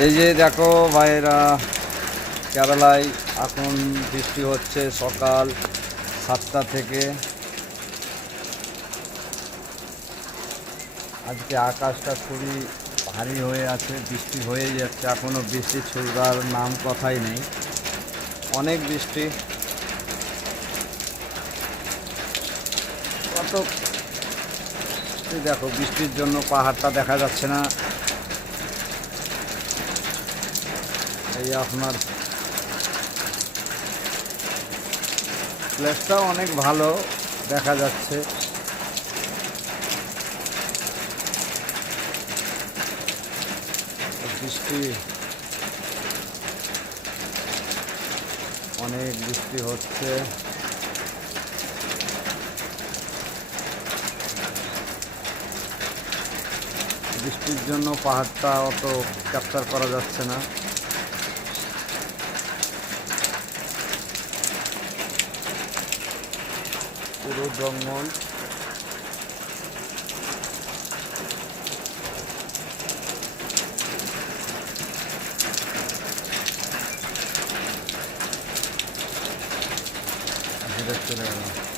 এই যে দেখো ভাইরা, কেরালায় এখন বৃষ্টি হচ্ছে সকাল 7টা থেকে। আজকে আকাশটা খুবই ভারী হয়ে আছে, বৃষ্টি হয়ে যাচ্ছে, এখনও বৃষ্টি ছুটবার নাম কথাই নেই, অনেক বৃষ্টি। কত দেখো, বৃষ্টির জন্য পাহাড়টা দেখা যাচ্ছে না। এই আপনার প্লেসটাও অনেক ভালো দেখা যাচ্ছে। বৃষ্টি, অনেক বৃষ্টি হচ্ছে। বৃষ্টির জন্য পাহাড়টা অত ক্যাপচার করা যাচ্ছে না। পুরো জঙ্গল। চলে গেল।